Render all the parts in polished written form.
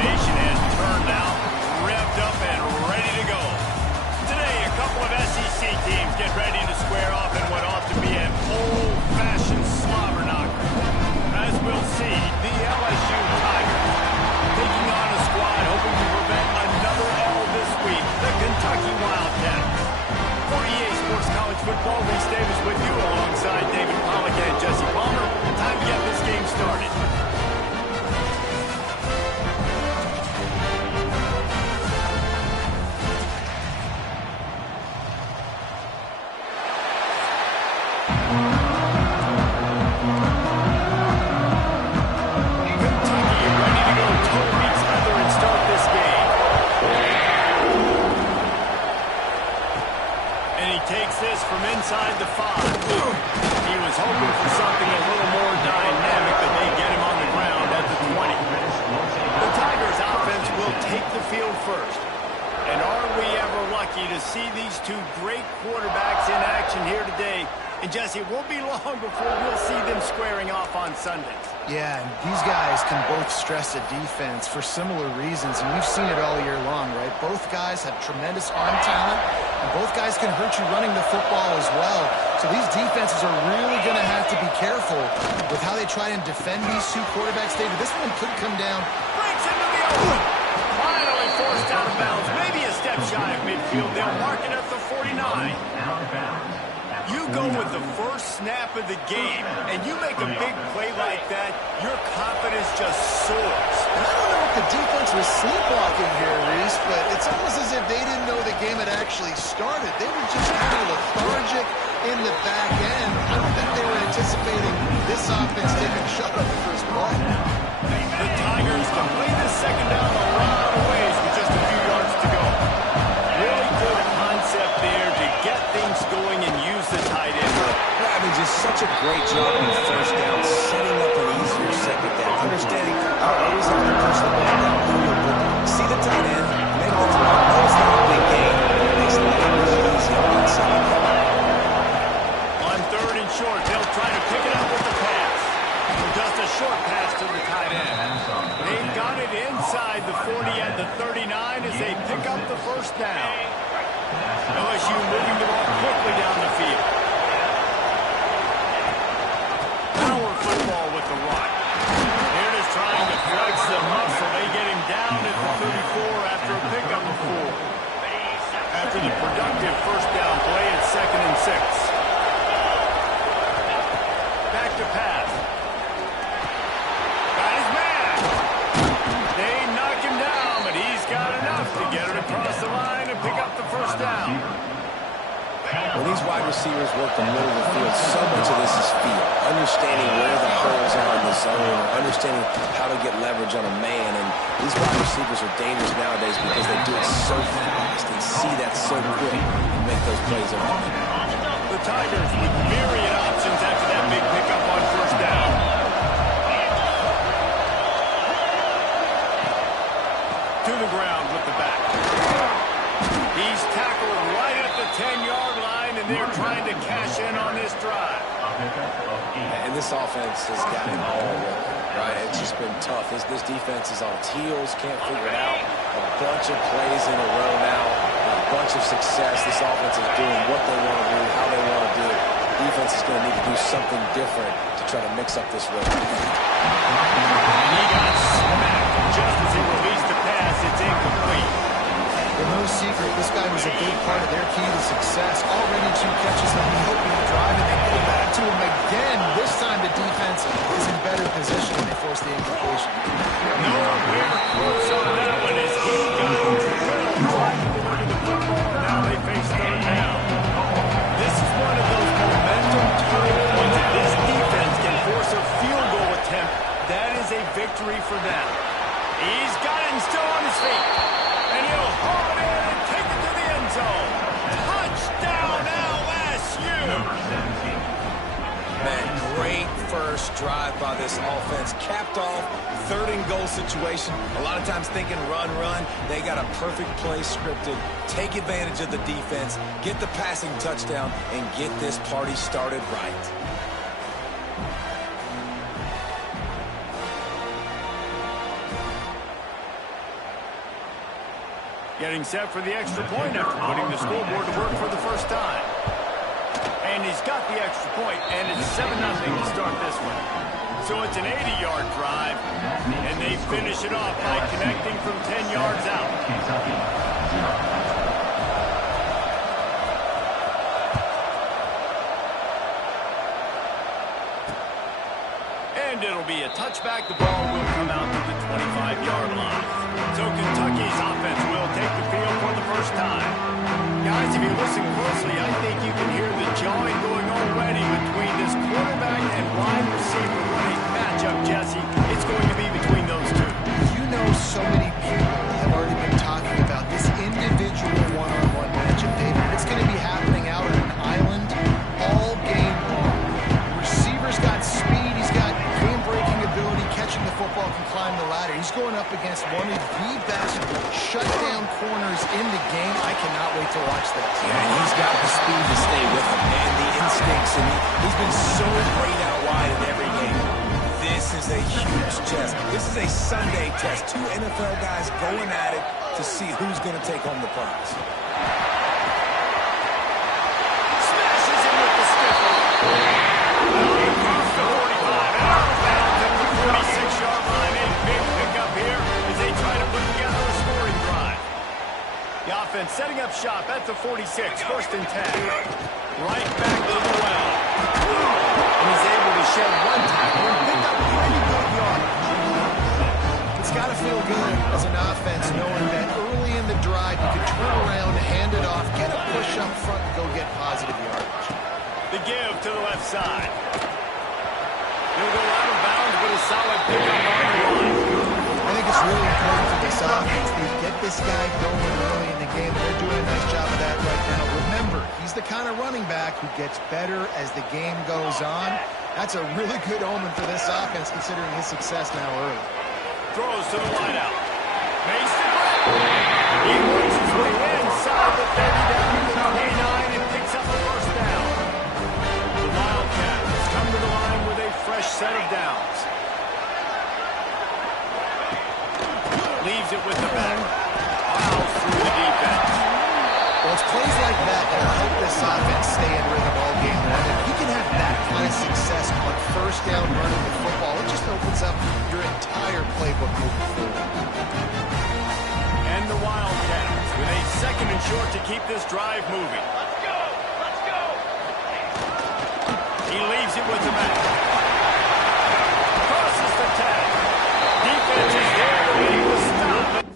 imagination has turned out, revved up, and ready to go. Today, a couple of SEC teams get ready to square off in what ought to be an old-fashioned slobber knocker. As we'll see, the LSU Tigers taking on a squad hoping to prevent another L this week, the Kentucky Wildcats. For EA Sports College Football, Reese Davis with you alongside David Pollack and Jesse Palmer. Time to get this game started. From inside the 5. He was hoping for something a little more dynamic, but they get him on the ground at the 20. The Tigers offense will take the field first. And are we ever lucky to see these two great quarterbacks in action here today? And Jesse, it won't be long before we'll see them squaring off on Sundays. Yeah, and these guys can both stress a defense for similar reasons, and we've seen it all year long, right? Both guys have tremendous arm talent, and both guys can hurt you running the football as well. So these defenses are really going to have to be careful with how they try and defend these two quarterbacks. David, this one could come down. Breaks into the open. Finally forced out of bounds. Maybe a step shy of midfield. They'll mark it at the 49. You go with the first snap of the game, and you make a big play like that, your confidence just soars. And I don't know if the defense was sleepwalking here, Reese, but it's almost as if they didn't know the game had actually started. They were just kind of lethargic in the back end. I don't think they were anticipating this offense taking a shot on the first play. The Tigers can play this second down a lot of ways with just a few yards to go. Really good concept there to get things going and use the tight end. I mean, just such a great job on the first down, setting up an easier second down. Understanding how always have to push the ball downfield, but see the tight end, make the throw. No, it's not a big game. It makes life really easy on the inside. On 3rd and short, they'll try to pick it up with the pass. Just a short pass to the tight end. They've got it inside the 40 at the 39 as they pick up the first down. LSU moving the ball quickly down the field. Power football with the rock. Here it is trying to flex the muscle. They get him down at the 34 after a pickup of 4. After the productive first down play, it's 2nd and 6. Back to pass. Got his man. They knock him down, but he's got enough to get it across the line and pick up the first down. When these wide receivers work the middle of the field, so much of this is feel. Understanding where the holes are in the zone, understanding how to get leverage on a man. And these wide receivers are dangerous nowadays because they do it so fast and see that so quick and make those plays every minute. The Tigers with myriad options after that big pickup on first down. To the ground with the back. He's tackled right at the 10-yard line, and they're trying to cash in on this drive. And this offense has got it all right? It's just been tough. This defense is on its heels, can't figure it out. A bunch of plays in a row now, a bunch of success. This offense is doing what they want to do, how they want to do it. The defense is going to need to do something different to try to mix up this rhythm. And he got smacked just as he released the pass. It's incomplete. Well, no secret, this guy was a big part of their key to success. Already 2 catches on the opening drive, and they go back to him again. This time the defense is in better position when they force the incompletion. Nowhere close on that one as he got drilled right into the football. Now they face 3rd down. This is one of those momentum turning points. If this defense can force a field goal attempt, that is a victory for them. He's got it and still on his feet. And he'll haul it in and take it to the end zone. Touchdown, LSU! Man, great first drive by this offense. Capped off, 3rd and goal situation. A lot of times thinking run. They got a perfect play scripted. Take advantage of the defense, get the passing touchdown, and get this party started right. Getting set for the extra point after putting the scoreboard to work for the first time. And he's got the extra point, and it's 7-0 to start this one. So it's an 80-yard drive, and they finish it off by connecting from 10 yards out. And it'll be a touchback. The ball will come out to the 25-yard line. So Kentucky's offense will take the field for the first time. Guys, if you listen closely, I think you can hear the jawing going already between this quarterback and wide receiver. What a matchup, Jesse. It's going to be between those two. You know, so many people have already been talking about this individual one-on-one matchup, David. It's going to be happening out on an island all game long. The receiver's got speed. He's got game-breaking ability. Catching the football, can climb the ladder. He's going up against one of the best shutdown corners in the game. I cannot wait to watch this. Yeah, and he's got the speed to stay with him, and the instincts, and he's been so great out wide in every game. This is a huge test. This is a Sunday test. Two NFL guys going at it to see who's going to take home the prize. Smashes him with the stiffer. Across the 45, out of bounds at the 46-yard line. A big pickup here as they try to put together a scoring drive. The offense setting up shop at the 46, 1st and 10. Right back to the well. And he's able to shed one tackle and pick up pretty good yardage. It's got to feel good as an offense knowing that early in the drive you can turn around, hand it off, get a push up front, and go get positive yardage. The give to the left side. He'll go out of bounds, but a solid pickup on the line. I think it's really important for this offense. They get this guy going early in the game, and they're doing a nice job of that right now. Remember, he's the kind of running back who gets better as the game goes on. That's a really good omen for this offense, considering his success now early. Throws to the wideout. Makes the break. He works his way inside the 30 down to the 29 and picks up the first down. The Wildcats come to the line with a fresh set of downs. Leaves it with the back. Piles through the defense. Well, it's plays like that that help this offense stay in rhythm all game long. If you can have that kind of success on first down running the football, it just opens up your entire playbook moving forward. And the Wildcats with a 2nd and short to keep this drive moving. Let's go! Let's go! He leaves it with the back. Crosses the tag. Defense is there to make the stop.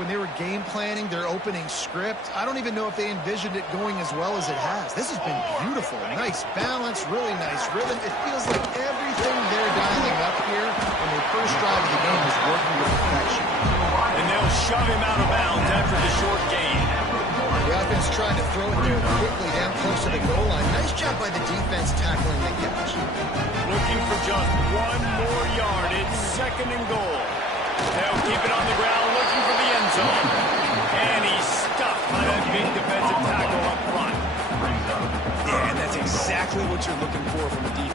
When they were game planning their opening script, I don't even know if they envisioned it going as well as it has. This has been beautiful. Nice balance, really nice rhythm. It feels like everything they're dialing up here on their first drive of the game is working with perfection. And they'll shove him out of bounds after the short gain. The offense trying to throw it there quickly down close to the goal line. Nice job by the defense tackling the catch. Looking for just one more yard. It's 2nd and goal. They'll keep it on the ground, looking for the end zone. And he's stuffed by that big defensive tackle up front. Yeah, and that's exactly what you're looking for from a defense.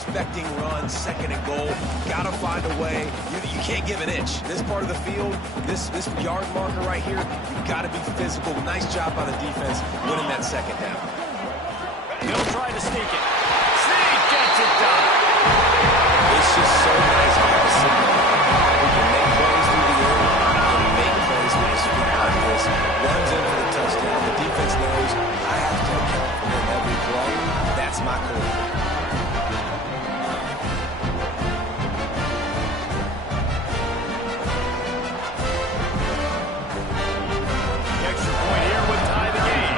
expecting run, second and goal. Got to find a way. You can't give an inch. This part of the field, this yard marker right here, you've got to be physical. Nice job by the defense winning that second down. He'll try to sneak it. Sneak gets it done. It's just so nice to have a signal. We can make plays through the air and make plays with a sprint like this. Runs in for the touchdown. The defense knows I have to account for him every play. That's my quarterback. The extra point here would tie the game.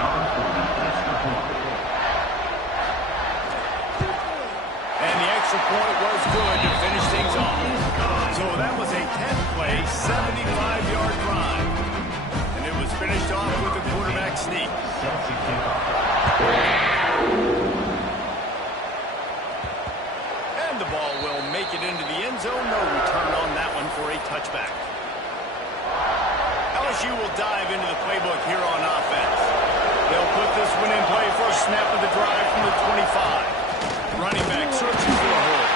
And the extra point was good to finish things off. So that was a 10-play, 75-yard drive. And it was finished off with a quarterback sneak. And the ball will make it into the end zone. No return on that one for a touchback. LSU will dive into the playbook here on offense. They'll put this one in play for a snap of the drive from the 25. Running back searching for a hole.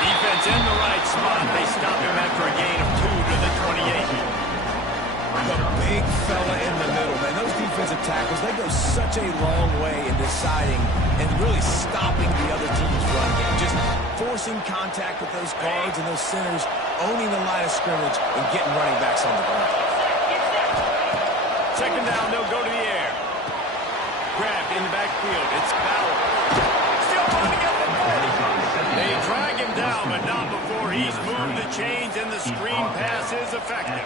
Defense in the right spot. They stop him after a gain of 2 to the 28. The big fella in the middle, man. Those defensive tackles, they go such a long way in deciding and really stopping the other team's run game. Just forcing contact with those guards and those centers, owning the line of scrimmage and getting running backs on the ground. Second down, they'll go to the air. Grabbed in the backfield. It's Bauer. Still running at the 40. They drag him down, but not before he's moved the chains, and the screen pass is effective.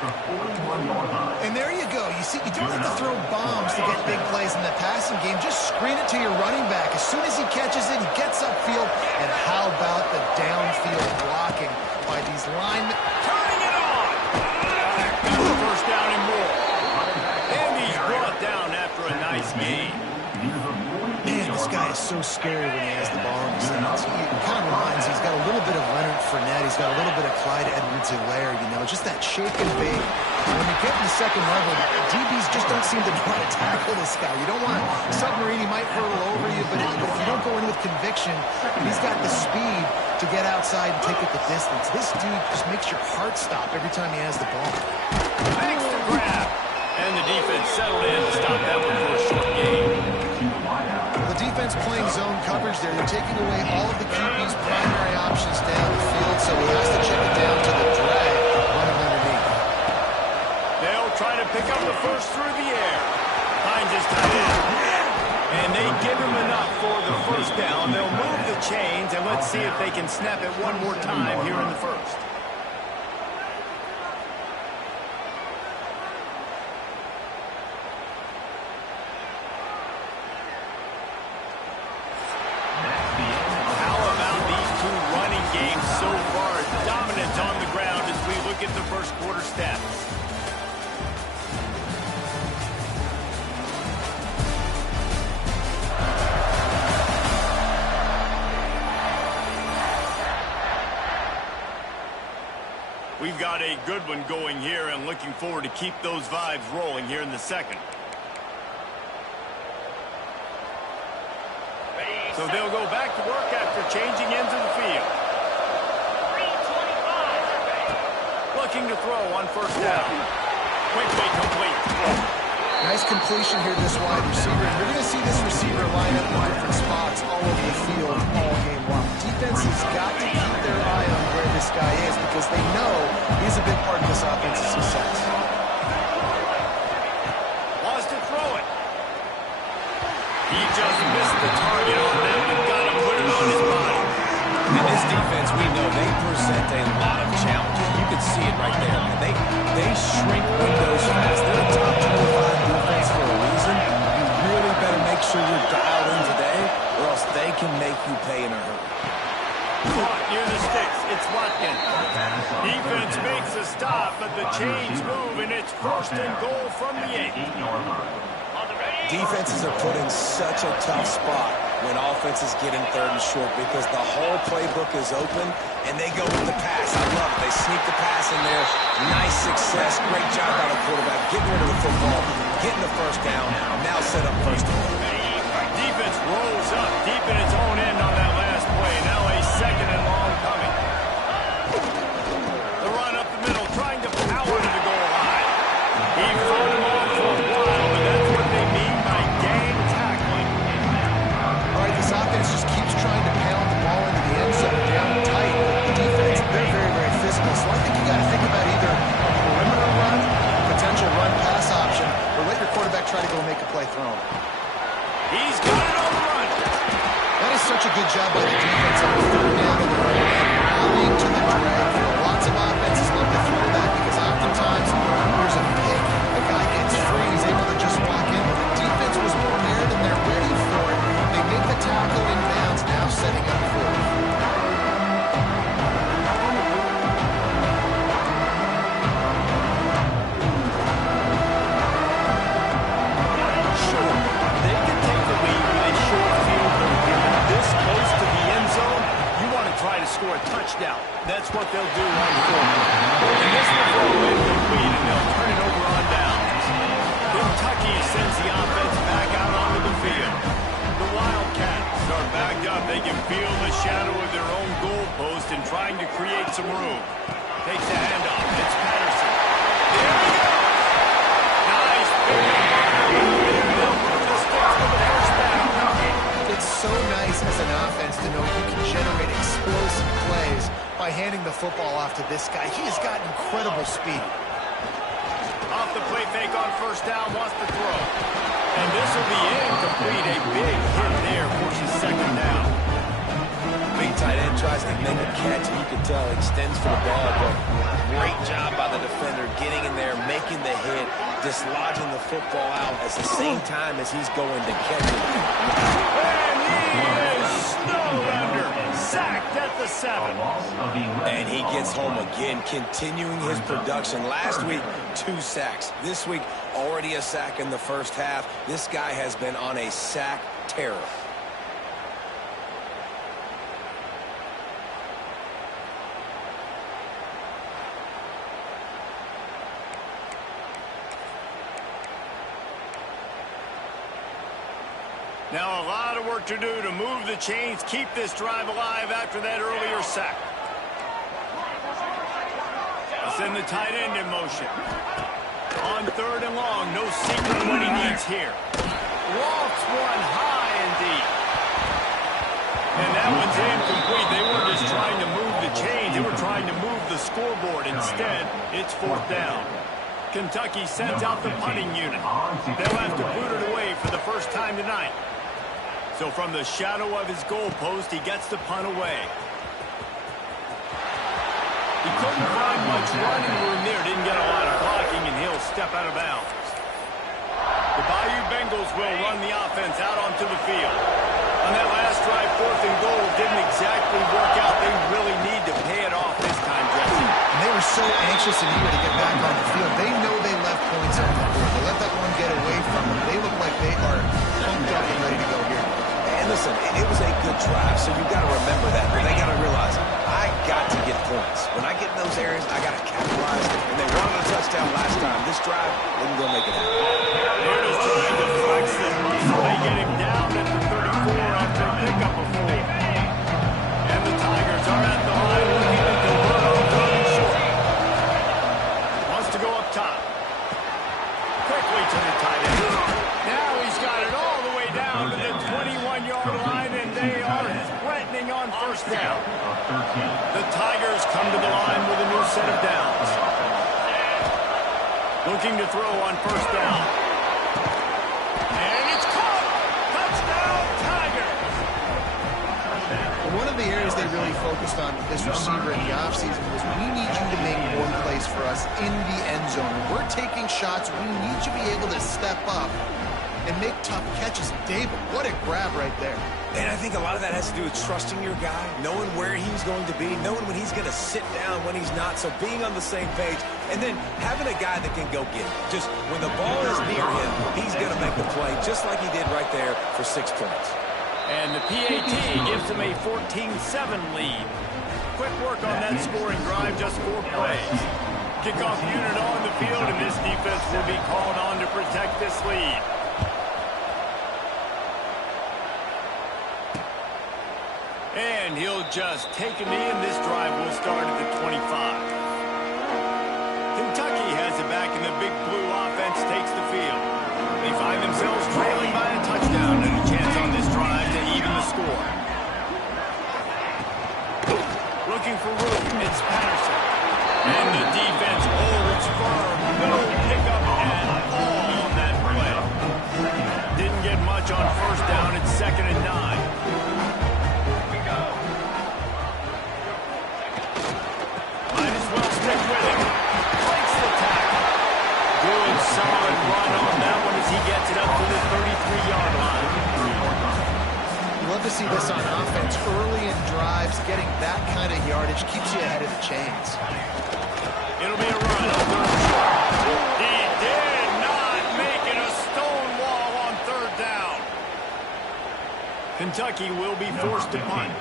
And there you go. You see, you don't have to throw bombs to get big plays in the passing game. Just screen it to your running back. As soon as he catches it, he gets upfield. And how about the downfield blocking by these linemen? Turning it on. Got the first down and more. And he's brought down after a nice gain. Man, this guy is so scary when he has the ball in his hands. He kind of reminds me, he's got a little bit of Leonard Fournette. He's got a little bit of Clyde Edwards-Helaire, you know, just that shake and bake. When you get to the second level, DBs just don't seem to want to tackle this guy. You don't want to submarine, he might hurtle over you, but if you don't go in with conviction, he's got the speed to get outside and take it the distance. This dude just makes your heart stop every time he has the ball. Makes the grab. And the defense settled in to stop that one for a short gain. The defense playing zone coverage there. They're taking away all of the QB's primary options down the field, so he has to check it down to the drag running underneath. They'll try to pick up the first through the air. Hines is tight end. And they give him enough for the first down. They'll move the chains, and let's see if they can snap it one more time here in the first. So far, dominance on the ground as we look at the first quarter stats. We've got a good one going here and looking forward to keep those vibes rolling here in the second. So they'll go back to work after changing ends of the field. Looking to throw on first down. Quickly complete. Nice completion here to this wide receiver. And you're going to see this receiver line up in different spots all over the field all game long. Defense has got to keep their eye on where this guy is because they know he's a big part of this offense's success. Wants to throw it. He just missed the target on that. We've got to put it on his body. In this defense, we know they present a lot of challenges. You can see it right there. They shrink windows fast. They're a top 25 defense for a reason. You really better make sure you're dialed in today, or else they can make you pay in a hurry. Caught near the sticks. It's Watkins. Defense makes a stop, but the chains move, and it's first and goal from the 8. Defenses are put in such a tough spot when offense is getting third and short because the whole playbook is open, and they go with the pass. I love it. They sneak the pass in there. Nice success. Great job by the quarterback. Getting rid of the football, getting the first down. Now set up first and goal. Defense rolls up deep in its own end on that last play. Now a second a good job by the defense on the third down and the red end, rallying to the drag. Lots of offenses love to throw that because oftentimes there's a pick, a guy gets free, he's able to just walk in. But the defense was prepared and they're ready for it. They make the tackle in bounds, now setting up for it. Try to score a touchdown. That's what they'll do on fourth. And this will throw incomplete, and they'll turn it over on downs. Kentucky sends the offense back out onto the field. The Wildcats are backed up. They can feel the shadow of their own goalpost and trying to create some room. Takes the handoff. It's Patterson. There he goes. Nice pickup. They'll move the sticks for the first down. It's so nice as an offense to know you can generate explosive plays by handing the football off to this guy. He has got incredible speed. Off the play fake on first down, wants to throw. And this will be incomplete. A big hit there, forces second down. Big tight end tries to make a catch, and you can tell extends for the ball, but great job by the defender getting in there, making the hit, dislodging the football out at the same time as he's going to catch it. And he is snowed under, sacked at the 7. And he gets home again, continuing his production. Last week, 2 sacks. This week, already a sack in the first half. This guy has been on a sack terror. Now a lot of work to do to move the chains, keep this drive alive after that earlier sack. Send the tight end in motion. On third and long, no secret what he needs here. Lofts one high and deep. And that one's incomplete. They weren't just trying to move the chains, they were trying to move the scoreboard. Instead, it's fourth down. Kentucky sends out the punting unit. They'll have to boot it away for the first time tonight. So from the shadow of his goalpost, he gets the punt away. He couldn't find much running room there, didn't get a lot of blocking, and he'll step out of bounds. The Bayou Bengals will run the offense out onto the field. On that last drive, fourth and goal didn't exactly work out. They really need to pay it off this time, Jesse. And they were so anxious and eager to get back on the field. They know they left points on the board. They let that one get away from them. They look like they are pumped up and ready to go here. And listen, it was a good drive, so you've got to remember that. But they got to realize, I got to get points. When I get in those areas, I got to capitalize. And they wanted a touchdown last time. This drive, they can go make it happen. They're just trying to flex this muscle. They get him down at the 34 after a pickup of 4. And the Tigers are at the line looking to convert on third and short. Wants to go up top. Quickly to the tight end. Now he's got it all the way down to the 21-yard line, and they are threatening on first down. The Tigers come to the line with a new set of downs. Looking to throw on first down. And it's caught! Touchdown, Tigers! One of the areas they really focused on with this receiver in the offseason was, we need you to make more plays for us in the end zone. When we're taking shots, we need you to be able to step up and make tough catches. David, what a grab right there. And I think a lot of that has to do with trusting your guy, knowing where he's going to be, knowing when he's going to sit down, when he's not, so being on the same page, and then having a guy that can go get it. Just when the ball is near him, he's going to make the play, just like he did right there for 6 points. And the PAT gives them a 14-7 lead. Quick work on that scoring drive, just 4 plays. Kickoff unit on the field, and this defense will be called on to protect this lead. And he'll just take a knee, and this drive will start at the 25. Kentucky has it back, and the big blue offense takes the field. They find themselves trailing by a touchdown, and a chance on this drive to even the score. Looking for room, it's Patterson. And the defense holds firm. No pickup at all on that play. Didn't get much on first down. It's 2nd and 9. solid run on that one as he gets it up to the 33-yard line. You love to see this on offense. Early in drives, getting that kind of yardage keeps you ahead of the chains. It'll be a run on third short. He did not make it a stone wall on third down. Kentucky will be forced to punt.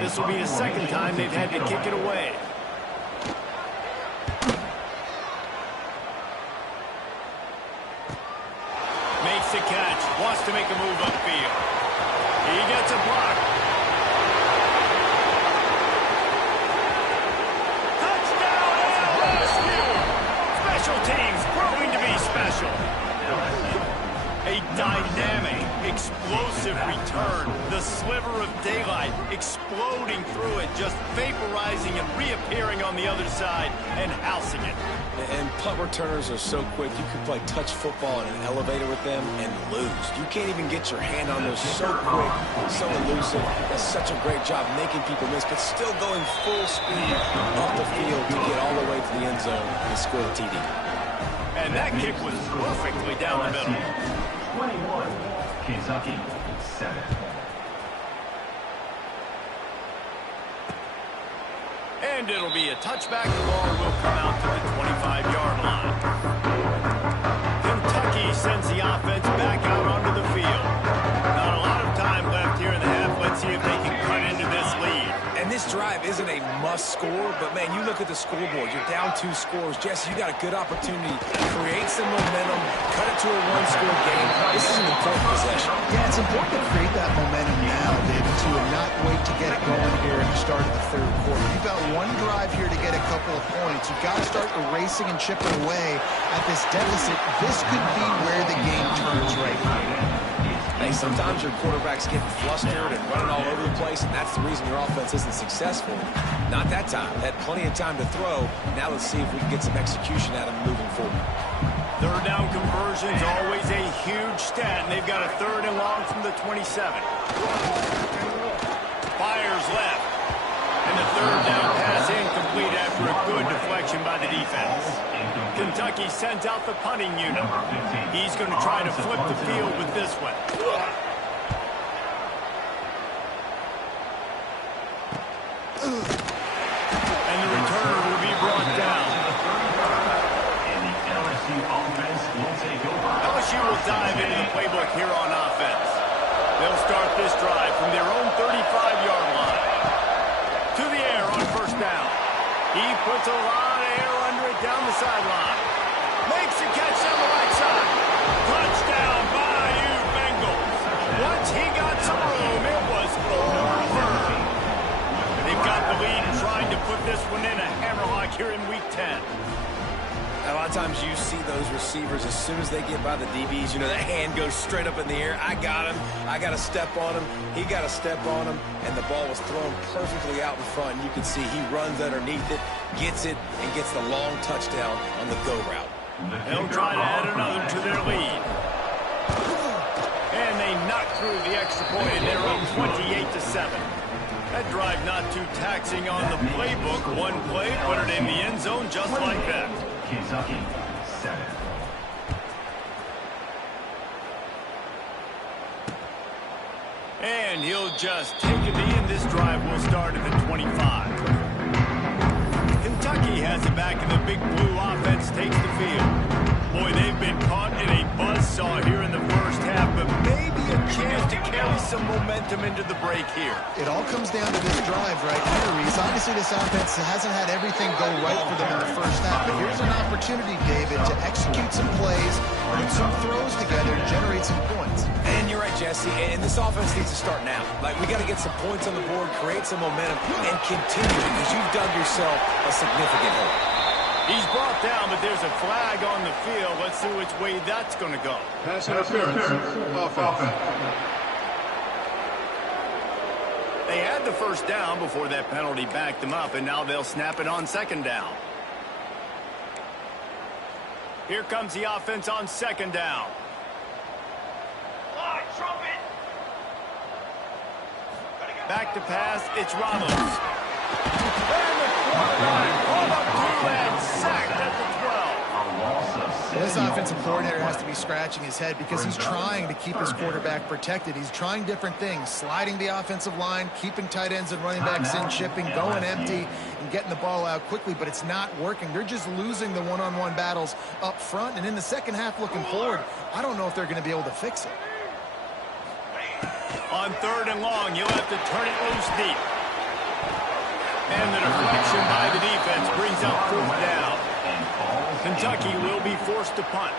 This will be the second time they've had to kick it away. Makes the catch. Wants to make a move upfield. He gets a block. Touchdown, LSU! Special teams proving to be special. A dynamic, explosive return. The sliver of daylight exploding through it, just vaporizing and reappearing on the other side and housing it. And punt returners are so quick, you can play touch football in an elevator with them and lose. You can't even get your hand on those so quick, so elusive. Does such a great job making people miss, but still going full speed up the field to get all the way to the end zone and score the TD. And that kick was perfectly down the middle. 21, Kentucky, 7. And it'll be a touchback. The ball will come out to the 25-yard line. Kentucky sends the offense back out onto the field. Not a lot of time left here in the half. Let's see if they can cut into this lead. And this drive isn't a must score, but man, you look at the scoreboard. You're down 2 scores. Jesse, you got a good opportunity to create some momentum, cut it to a one-score game. This is an important possession. Yeah, it's important to create that momentum now, David, too, and not wait to get it going here at the start of the third quarter. You've got one drive here to get a couple of points. You've got to start erasing and chipping away at this deficit. This could be where the game turns right here. Hey, sometimes your quarterback's getting flustered and running all over the place, and that's the reason your offense isn't successful. Not that time. Had plenty of time to throw. Now let's see if we can get some execution out of him moving forward. Third down conversion's always a huge stat, and they've got a 3rd and long from the 27. Fires left. And the 3rd down pass incomplete after a good deflection by the defense. Kentucky sends out the punting unit. He's going to try to flip the field with this one. And the returner will be brought down. And the LSU offense will take over. LSU will dive into the playbook here on offense. They'll start this drive from their own 35-yard line. To the air on first down. He puts a lot of air under it down the sideline. Makes the catch on the right side. Touchdown, Bayou Bengals. Once he got some room, it was over. They've got the lead and trying to put this one in a hammerlock here in Week 10. A lot of times you see those receivers, as soon as they get by the DBs, you know, the hand goes straight up in the air. I got him. I got to step on him. He got to step on him. And the ball was thrown perfectly out in front. And you can see he runs underneath it, gets it, and gets the long touchdown on the go route. They'll try to add another to their lead. And they knock through the extra point, and they're up 28-7. That drive not too taxing on the playbook. One play, put it in the end zone just like that. Kentucky, 7. And he'll just take a knee, and this drive will start at the 25. Kentucky has it back, and the big blue offense takes the field. Boy, they've been caught in a buzzsaw here in the first half, but maybe a chance to carry some momentum into the break here. It all comes down to this drive right here, Reese. Obviously, this offense hasn't had everything go right for them in the first half, but here's an opportunity, David, to execute some plays, put some throws together, and generate some points. And you're right, Jesse, and this offense needs to start now. Like, we got to get some points on the board, create some momentum, and continue because you've dug yourself a significant hole. He's brought down, but there's a flag on the field. Let's see which way that's going to go. Pass interference. Offense. They had the first down before that penalty backed them up, and now they'll snap it on second down. Here comes the offense on second down. Back to pass, it's Ramos. And the quarterback brought up 2 and sacked at the 12. A loss of Well, this offensive coordinator has to be scratching his head because he's trying to keep his quarterback protected. He's trying different things, sliding the offensive line, keeping tight ends and running backs in, chipping, going empty, and getting the ball out quickly, but it's not working. They're just losing the one-on-one battles up front, and in the second half looking forward, I don't know if they're going to be able to fix it. On 3rd and long, you'll have to turn it loose deep. And the deflection by the defense brings up 4th down. Kentucky will be forced to punt.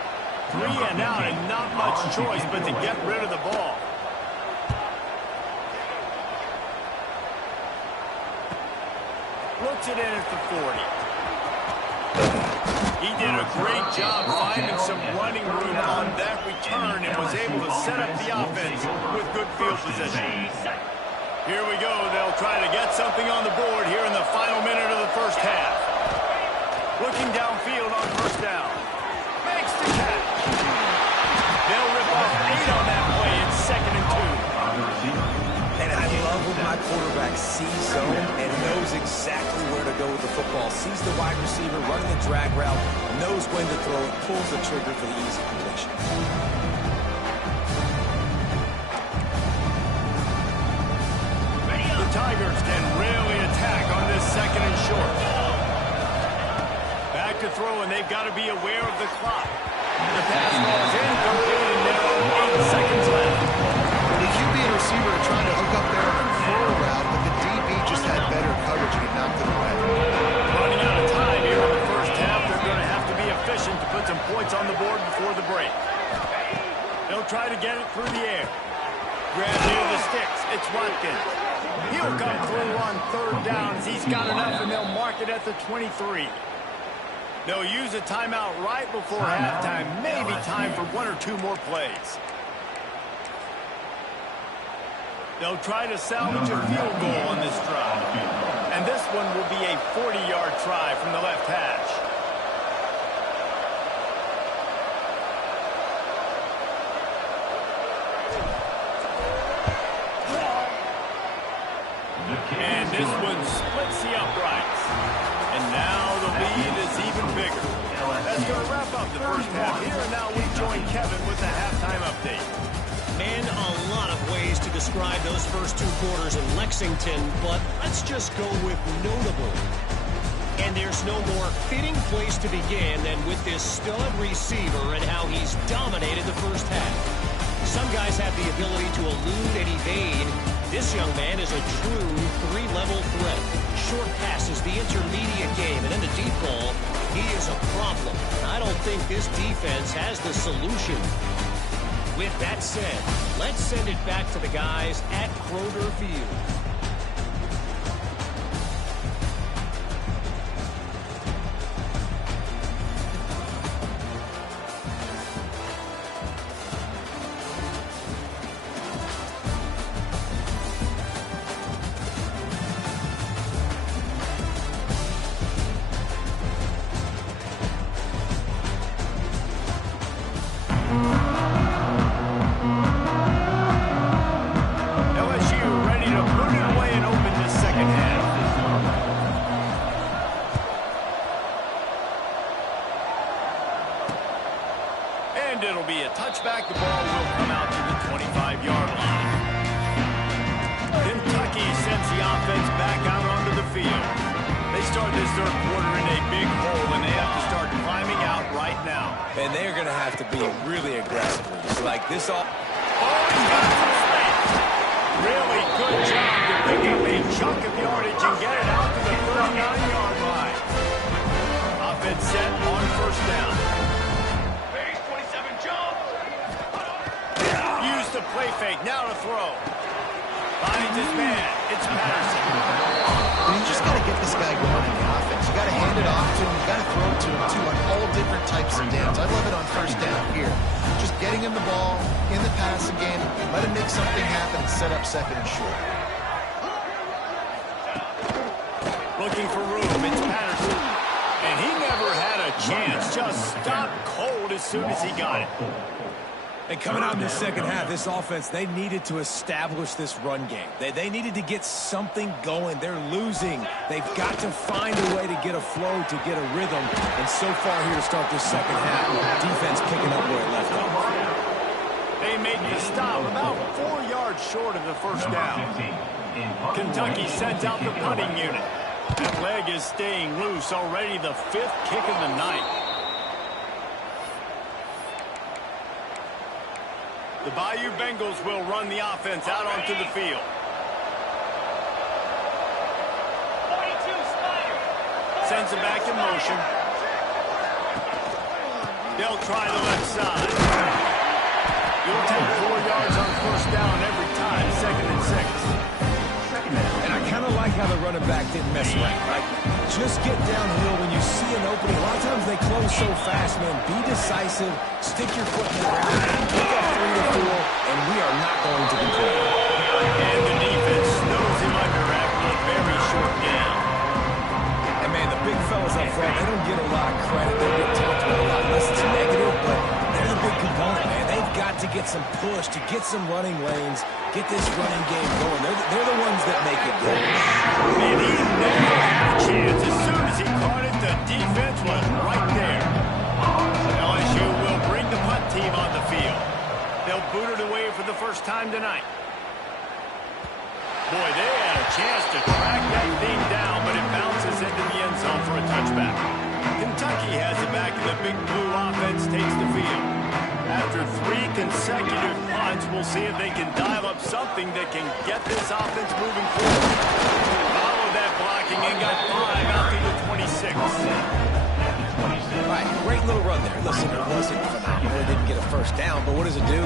3 and out, and not much choice but to get rid of the ball. Looks it in at the 40. He did a great job finding some running room on that return and was able to set up the offense with good field position. Here we go. They'll try to get something on the board here in the final minute of the first half. Looking downfield on 1st down. Makes the catch. They'll rip off 8 on that play. It's 2nd and 2. And I love when my quarterback sees zone and knows exactly where to go with the football. Sees the wide receiver running the drag route, knows when to throw it, pulls the trigger for the easy completion. The Tigers can really attack on this 2nd and short. Back to throw, and they've got to be aware of the clock. The pass falls incomplete, and there are 8 seconds left. The QB and receiver are trying to hook up there on a full route, but the DB just had better coverage and he knocked it away. Running out of time here in the first half. They're going to have to be efficient to put some points on the board before the break. They'll try to get it through the air. Grab near the sticks. It's Watkins. He'll come through on 3rd downs. He's got enough, and they'll mark it at the 23. They'll use a timeout right before halftime. Maybe time for 1 or 2 more plays. They'll try to salvage a field goal on this drive. And this one will be a 40-yard try from the left hash. And this one splits the uprights. And now the lead is even bigger. That's going to wrap up the first half here. And now we join Kevin with the halftime update. And a lot of ways to describe those first 2 quarters in Lexington, but let's just go with notable. And there's no more fitting place to begin than with this stud receiver and how he's dominated the first half. Some guys have the ability to elude and evade. This young man is a true 3-level threat. Short passes, the intermediate game, and then the deep ball, he is a problem. And I don't think this defense has the solution. With that said, let's send it back to the guys at Kroger Field. LSU ready to put it away and open this second half. And it'll be a touchback. The ball will come out to the 25-yard line. Kentucky sends the offense back out onto the field. They start this third quarter in a big hole, and they have to start climbing out right now. And they're going to have to be really aggressive. It's like this all. Oh, he's got some space. Really good job to pick up a chunk of yardage and get it out to the 39-yard line. Offense set on 1st down. Use the play fake. Now to throw. Finds his man. It's Patterson. But you just got to get this guy going in the offense. You got to hand it off to him. You got to throw it to him, too, on all different types of downs. I love it on 1st down here. Just getting him the ball in the passing game, let him make something happen and set up 2nd and short. Looking for room. It's Patterson. And he never had a chance. Just stopped cold as soon as he got it. And coming out in the second half, this offense, they needed to establish this run game. They needed to get something going. They're losing. They've got to find a way to get a flow, to get a rhythm. And so far here to start this second half, defense picking up where it left off. They made the stop about 4 yards short of the first down. Kentucky sends out the punting unit. That leg is staying loose, already the 5th kick of the night. The Bayou Bengals will run the offense out onto the field. Sends it back in motion. They'll try the left side. You'll take 4 yards on first down every time, 2nd and 6. And I kind of like how the running back didn't mess around, right? Just get downhill when you see an opening. A lot of times they close so fast, man. Be decisive, stick your foot in the ground, pick up 3 to 4, and we are not going to control it. And the defense snows him under after a very short down. And, man, the big fellas up front, they don't get a lot of credit. They get talked about a lot less. It's negative, but they're the big component, man. They've got to get some push, to get some running lanes, get this running game going. They're the ones that make it go. And he never had a chance. As soon as he caught it, the defense was right there. LSU will bring the punt team on the field. They'll boot it away for the first time tonight. Boy, they had a chance to track that thing down, but it bounces into the end zone for a touchback. Kentucky has it back, and the Big Blue offense takes the field. After 3 consecutive punts, we'll see if they can dial up something that can get this offense moving forward. Followed that blocking and got 5 out to the 26. All right, great little run there. Listen, it wasn't phenomenal. It didn't get a first down, but what does it do?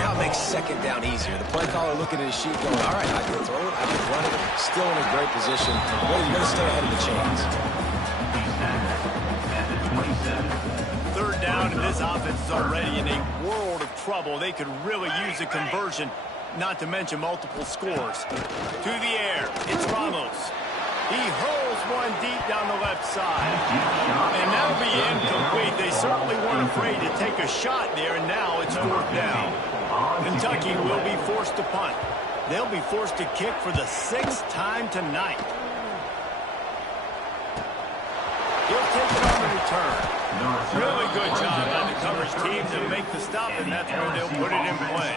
Now it makes second down easier. The play caller looking at his sheet going, all right, I can throw it, I can run it. Still in a great position. Well, you're going to stay ahead of the chains. 3rd down, and this offense is already in a world of trouble. They could really use a conversion, not to mention multiple scores. To the air, it's Ramos. He hurls one deep down the left side. And that'll be incomplete. They certainly weren't afraid to take a shot there, and now it's 4th down. Kentucky will be forced to punt. They'll be forced to kick for the 6th time tonight. He'll take it on the return. Really good job by the coverage team to make the stop, and that's where they'll put it in play.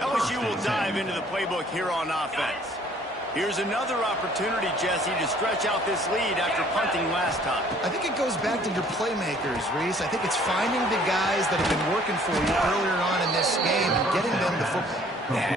LSU will dive into the playbook here on offense. Here's another opportunity, Jesse, to stretch out this lead after punting last time. I think it goes back to your playmakers, Reese. I think it's finding the guys that have been working for you earlier on in this game and getting them the football.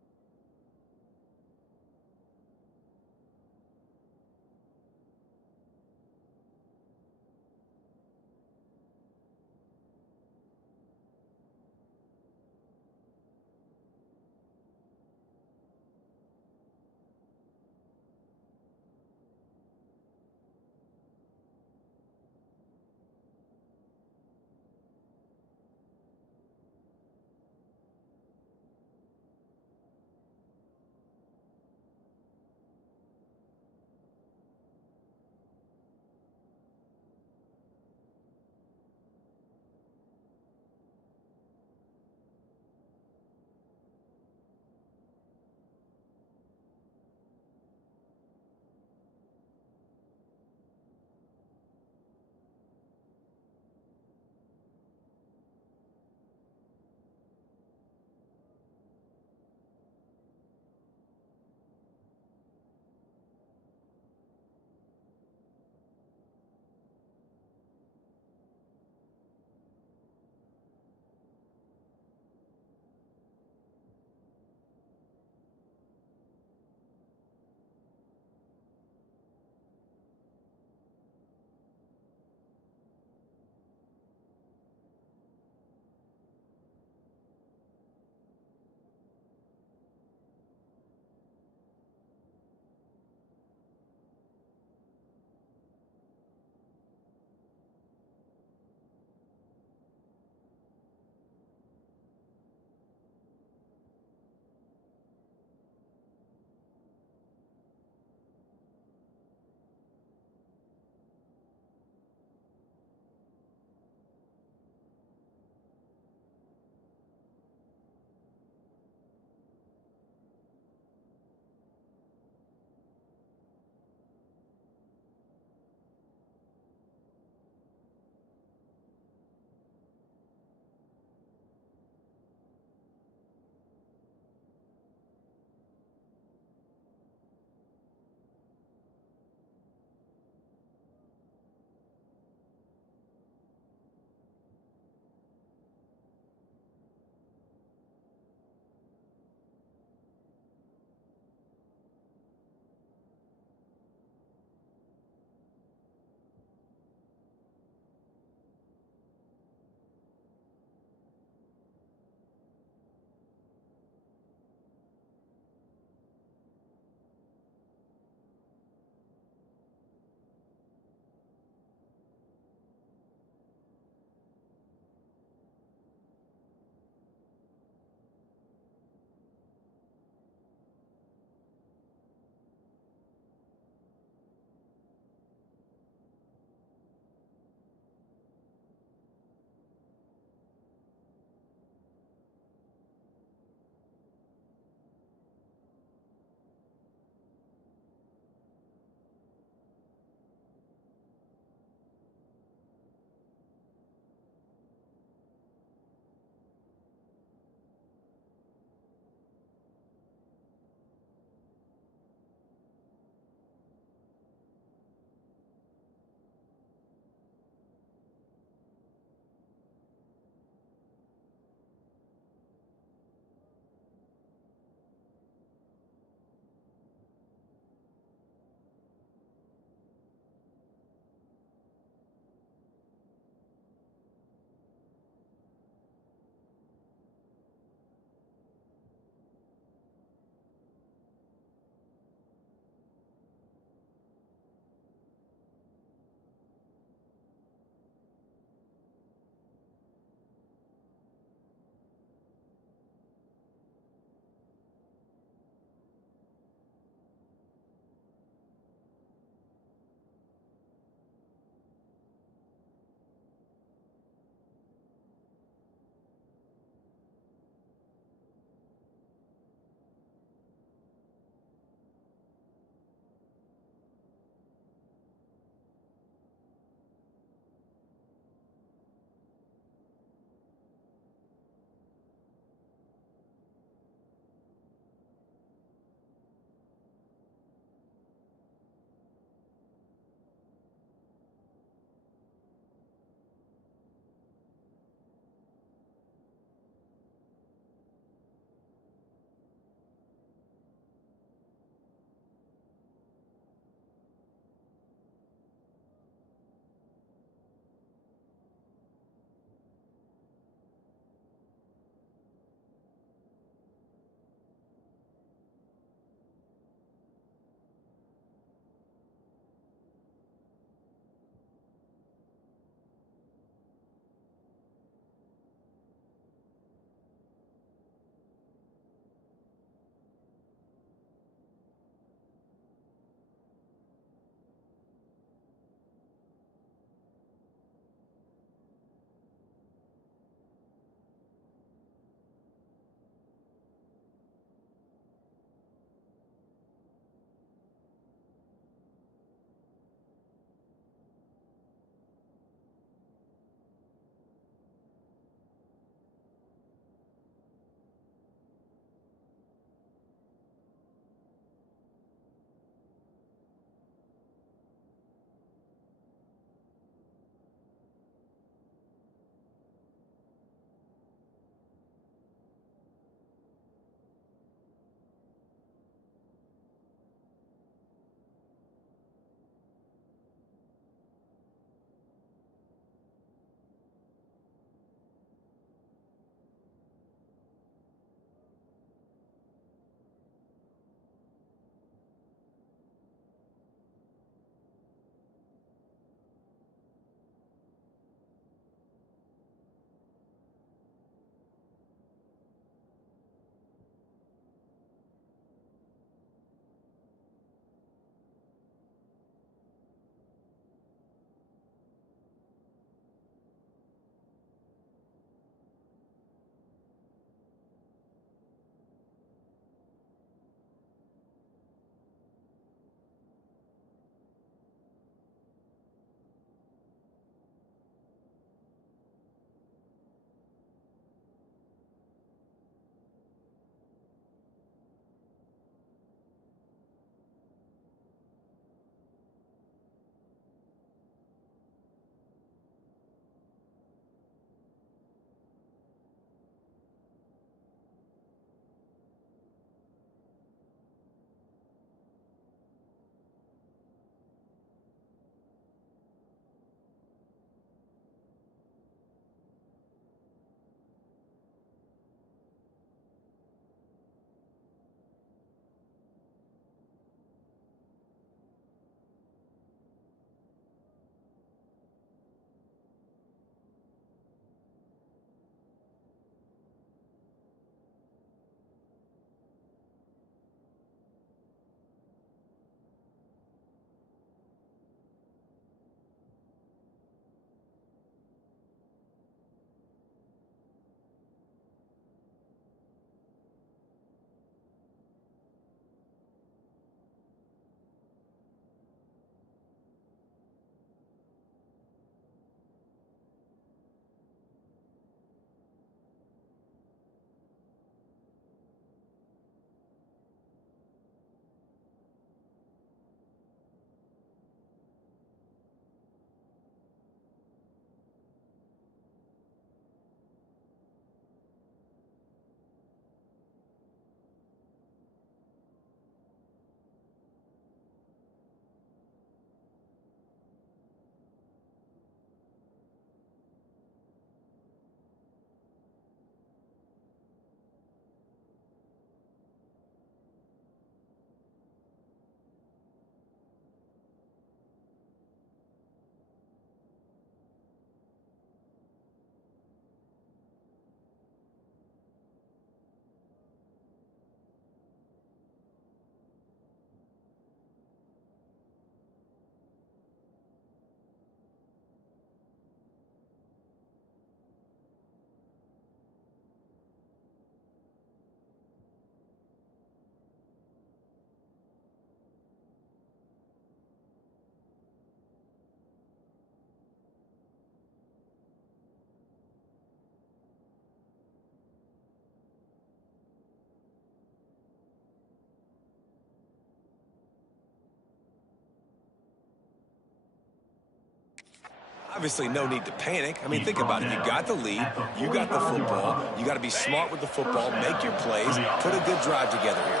Obviously, no need to panic. I mean, think about it. You got the lead. You got the football. You got to be smart with the football, make your plays, put a good drive together here.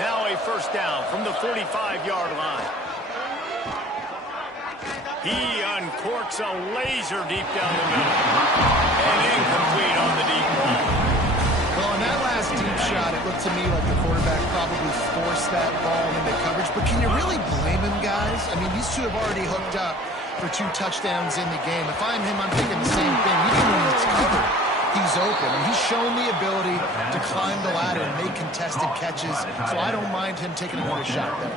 Now a first down from the 45-yard line. He uncorks a laser deep down the middle. And incomplete on the deep ball. Well, on that last deep shot, it looked to me like the quarterback probably forced that ball into coverage. But can you really blame him, guys? I mean, these two have already hooked up for 2 touchdowns in the game. If I'm him, I'm thinking the same thing. Even when he's covered, he's open. And he's shown the ability to climb the ladder and make contested catches. So I don't mind him taking another shot there.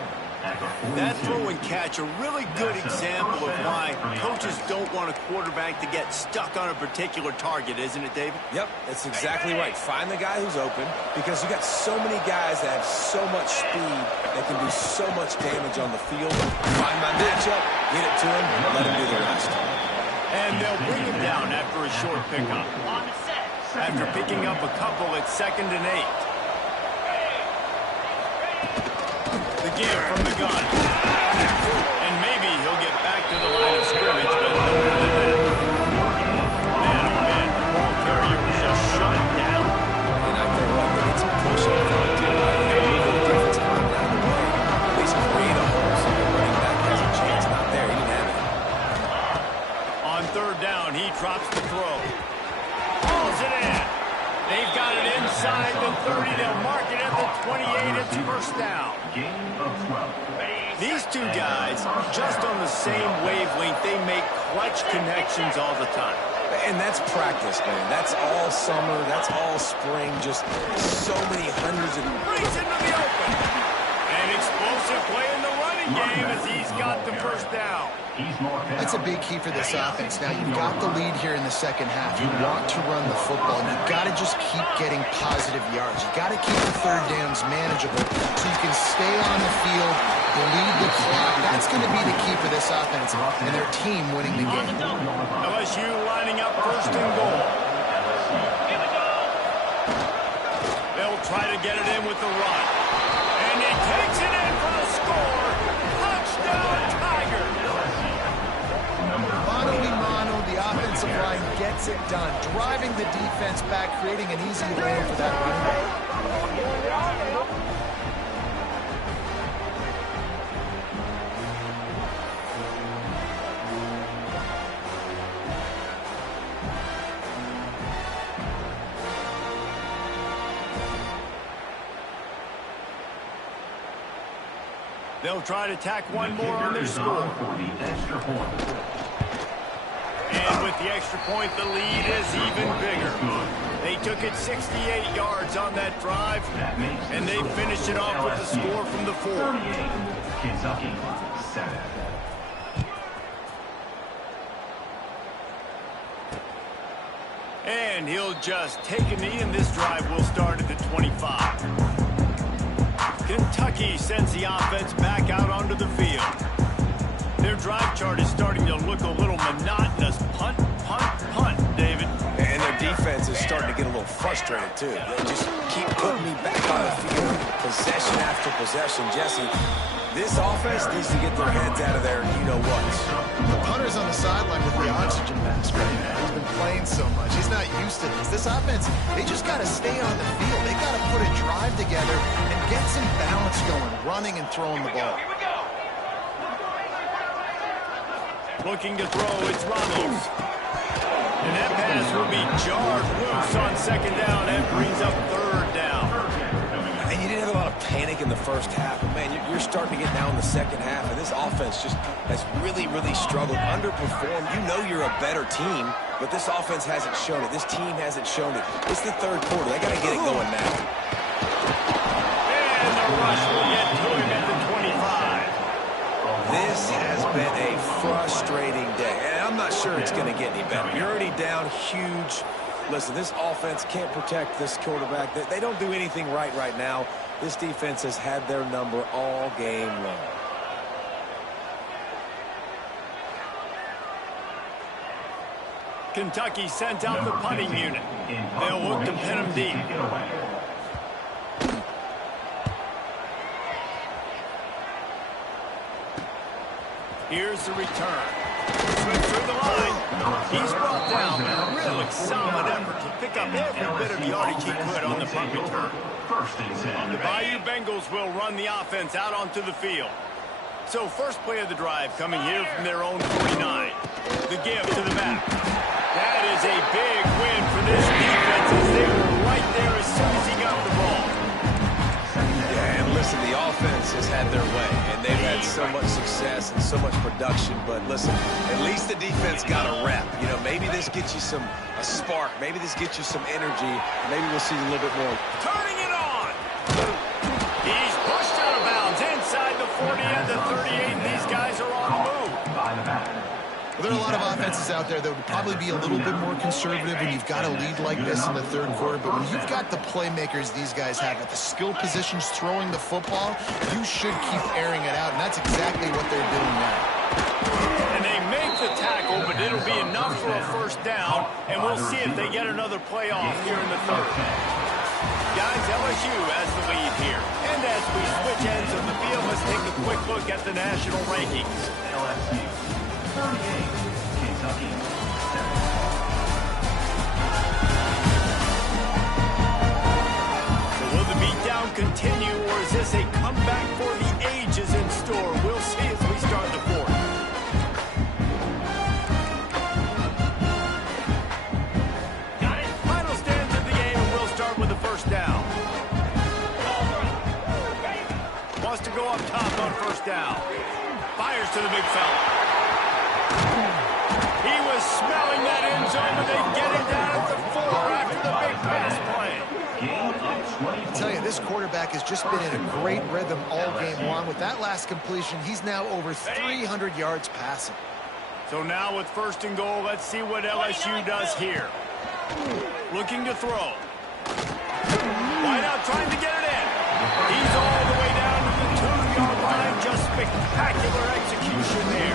That throw and catch, a really good example of why coaches don't want a quarterback to get stuck on a particular target, isn't it, David? Yep, that's exactly right. Find the guy who's open because you got so many guys that have so much speed that can do so much damage on the field. Find my matchup, get it to him, and let him do the rest. And they'll bring him down after a short pickup. After picking up a couple at 2nd and 8. The give from the gun. And maybe he'll get back to the line of scrimmage, but no more than that. Man, oh man, the ball carrier was just shut down. And I feel like they need some push up front, too. The defensive line down the way. At least create a hole so the running back has a chance. Not there. He didn't have it. On 3rd down, he drops the throw. Hauls it in. They've got it inside the 30. They'll mark it at the 28. It's first down. These two guys, just on the same wavelength, they make clutch connections all the time. And that's practice, man. That's all summer. That's all spring. Just so many hundreds of... Brings into the open. An explosive play in the running game as he's got the first down. That's a big key for this offense. Now, you've got the lead here in the second half. You want to run the football, and you've got to just keep getting positive yards. You've got to keep the 3rd downs manageable so you can stay on the field, bleed the clock. That's going to be the key for this offense and their team winning the game. LSU lining up 1st and goal. They'll try to get it in with the run. And he takes it in for the score. Touchdown, Tigers. Mano, the offensive line gets it done, driving the defense back, creating an easy lane for that running back. They'll try to tack one more on their score. And with the extra point, the lead is even bigger. They took it 68 yards on that drive, and they finished it off with the score from the 4. Kentucky 7. And he'll just take a knee, and this drive will start at the 25. Kentucky sends the offense back out onto the field. Their drive chart is starting to look a little monotonous. Punt, punt, punt, David. And their defense is starting to get a little frustrated, too. They just keep putting me back on the field, possession after possession. Jesse, this offense needs to get their heads out of there, you-know-what. The punter's on the sideline with the oxygen mask right now. He's been playing so much. He's not used to this. This offense, they just got to stay on the field. They got to put a drive together and get some balance going, running and throwing the ball. Looking to throw, it's Ramos. And that pass will be jarred loose on 2nd down. That brings up 3rd down. And you didn't have a lot of panic in the first half. But man, you're starting to get now in the second half, and this offense just has really, really struggled, underperformed. You know you're a better team, but this offense hasn't shown it. This team hasn't shown it. It's the 3rd quarter. They got to get it going now. And the rush will get to him at the 25. This has been a frustrating day, and I'm not sure it's going to get any better. You're already down huge. Listen, this offense can't protect this quarterback. They don't do anything right now. This defense has had their number all game long. Kentucky sent out the punting unit. They'll look to pin him deep. Here's the return. Swing through the line. He's brought down, but a really solid effort to pick up every bit of yardage he could on the punt return. First and 10. The Bayou Bengals will run the offense out onto the field. So first play of the drive coming here from their own 49. The give to the back. That is a big win for this defense as they were right there as soon as he got the ball. Yeah, and listen, the offense has had their way, and they've had so much success and so much production. But listen, at least the defense got a rep. You know, maybe this gets you a spark. Maybe this gets you some energy. Maybe we'll see a little bit more. Turning it on. He's pushed out of bounds inside the 40 and the 38, and these guys are on the move. By the back. Well, there are a lot of offenses out there that would probably be a little bit more conservative when you've got a lead like this in the third quarter. But when you've got the playmakers these guys have at the skill positions throwing the football, you should keep airing it out. And that's exactly what they're doing now. And they make the tackle, but it'll be enough for a first down. And we'll see if they get another play off here in the third. Guys, LSU has the lead here. And as we switch ends of the field, let's take a quick look at the national rankings. LSU 38, Kentucky 7. So will the beatdown continue, or is this a comeback for the ages in store? We'll see as we start the fourth. Got it. Final stands of the game, and we'll start with the first down. Wants to go up top on first down. Fires to the big fella. He was smelling that end zone, but they get it down at the 4 after the big pass play. I tell you, this quarterback has just been in a great rhythm all game long. With that last completion, he's now over 300 yards passing. So now with first and goal, let's see what LSU does here. Looking to throw. Wide out, trying to get it in. He's all the way down to the 2-yard line. Just spectacular execution there.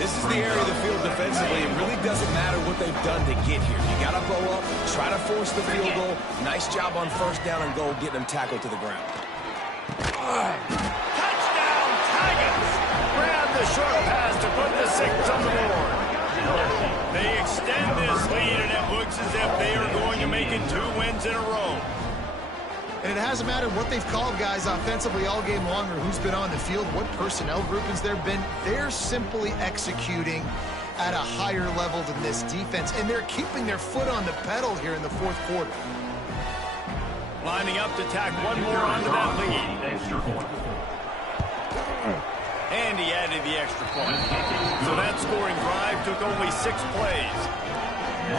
This is the area of the field defensively. It really doesn't matter what they've done to get here. You got to blow up, try to force the field goal. Nice job on first down and goal, getting them tackled to the ground. Touchdown, Tigers! Grab the short pass to put the 6 on the board. They extend this lead, and it looks as if they are going to make it 2 wins in a row. And it hasn't mattered what they've called guys offensively all game long or who's been on the field, what personnel groupings there have been. They're simply executing at a higher level than this defense, and they're keeping their foot on the pedal here in the fourth quarter. Lining up to tack one more onto that lead. Extra point. And he added the extra point. So that scoring drive took only 6 plays.